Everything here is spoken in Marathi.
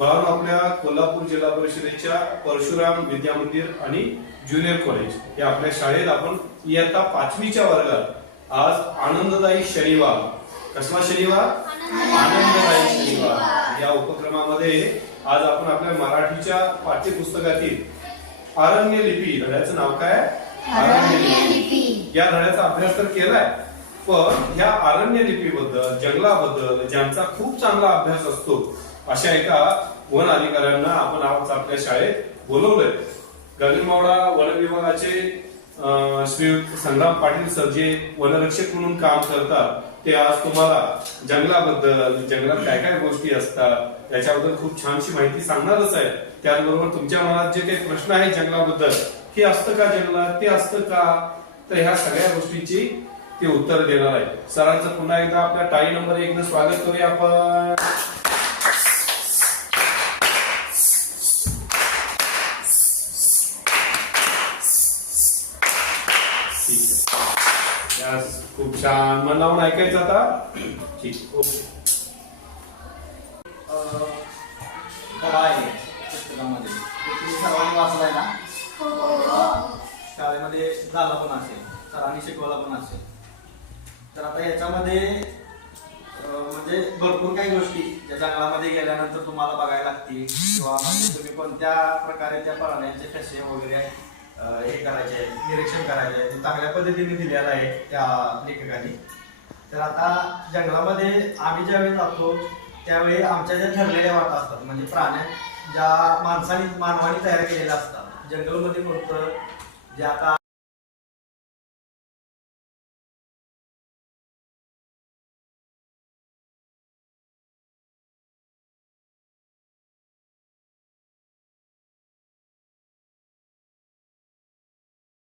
बाळांनो, आपल्या कोल्हापूर जिल्हा परिषदेच्या परशुराम विद्या मंदिर आणि ज्युनियर कॉलेज या आपल्या शाळेत आपण इयत्ता 5वीच्या वर्गात आज आनंददायी शनिवार, कसला शनिवार? आनंददायी शनिवार या उपक्रमामध्ये आज आपण आपल्या मराठीच्या पाठ्यपुस्तकातील अरण्य लिपी धड्याचं नाव काय? अरण्य लिपी या धड्याचा अभ्यास तर केलाय, पण या अरण्य लिपीबद्दल, जंगलाबद्दल ज्यांचा खूप चांगला अभ्यास असतो अशा एका वन अधिकाऱ्यांना आपण आज आपल्या शाळेत बोलवलंय. गगनबावडा वन विभागाचे श्री संग्राम पाटील सर जे वनरक्षक म्हणून काम करतात, ते आज तुम्हाला जंगलाबद्दल, जंगलात काय काय गोष्टी असतात याच्याबद्दल खूप छानशी माहिती सांगणारच आहे. त्याचबरोबर तुमच्या मनात जे काही प्रश्न आहेत जंगलाबद्दल, हे असतं का जंगलात, ते असतं का, तर ह्या सगळ्या गोष्टींची ते उत्तर देणार आहे. सरांचं पुन्हा एकदा आपल्या टाळी नंबर 1 न स्वागत करूया आपण. खूप छान. मन लावून ऐकायचं आता. ठीक, ओके. पुस्तकामध्ये तुम्ही सर्वांनी वाचलाय ना? शाळेमध्ये झाला पण असेल, सरांनी शिकवला पण असेल. तर आता याच्यामध्ये म्हणजे भरपूर काही गोष्टी ज्या जंगलामध्ये गेल्यानंतर तुम्हाला बघायला लागतील, किंवा म्हणजे तुम्ही कोणत्या प्रकारे त्या प्राण्यांचे कसे वगैरे हे करायचे, निरीक्षण करायचे, ते चांगल्या पद्धतीने दिलेलं आहे त्या लेखकांनी. तर आता जंगलामध्ये आम्ही ज्यावेळी जातो त्यावेळी आमच्या ज्या ठरलेल्या वाटा असतात, म्हणजे प्राण्या ज्या मानवाने तयार केलेल्या असतात. जंगलमध्ये कोणतं जे आता